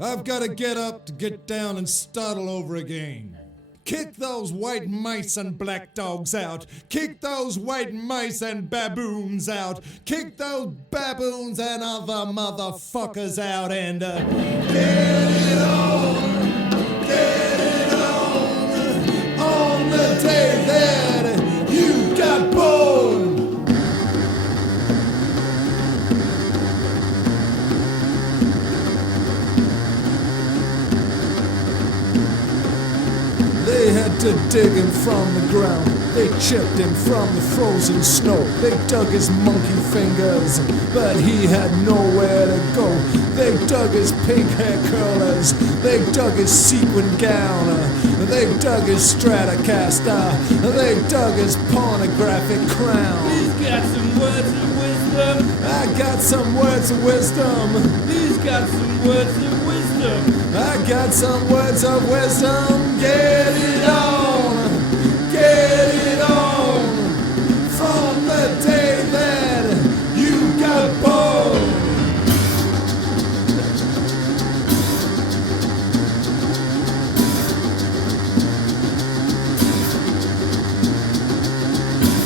I've got to get up to get down and start all over again. Kick those white mice and black dogs out. Kick those white mice and baboons out. Kick those baboons and other motherfuckers out and get it on the day that you got born. They had to dig him from the ground. They chipped him from the frozen snow. They dug his monkey fingers, but he had nowhere to go. They dug his pink hair curlers. They dug his sequin gown. They dug his Stratocaster. They dug his pornographic crown. He's got some words of wisdom. I got some words of wisdom. He's got some words of wisdom. I got some words of wisdom. Get it on, get it on. From the day that you got born.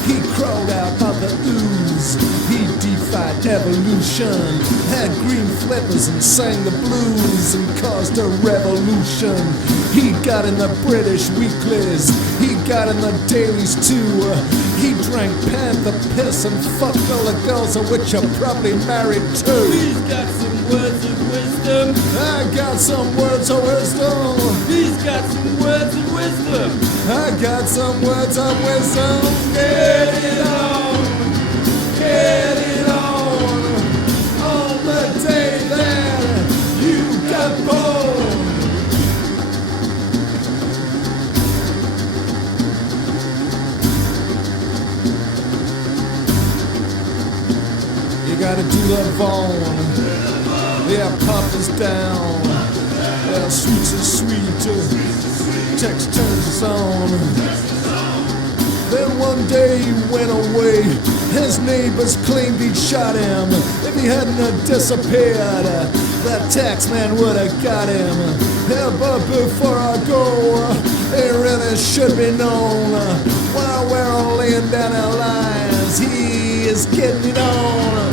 He crawled out of the ooze. He defied evolution. Had green flippers and sang the blues and caused a revolution. He got in the British weeklies. He got in the dailies too. He drank panther piss and fucked all the girls of which you're probably married to. He's got some words of wisdom. I got some words of wisdom. He's got some words of wisdom. I got some words of wisdom. Get it on, get it on the day that you got born. You gotta do the Vaughn. Yeah, Papa's down. Yeah, sweet's is sweet. Text turns us on. Then one day he went away. His neighbors claimed he'd shot him. If he hadn't have disappeared, that tax man would have got him. Yeah, but before I go, it really should be known. While we're all laying down our lives, he is getting it on.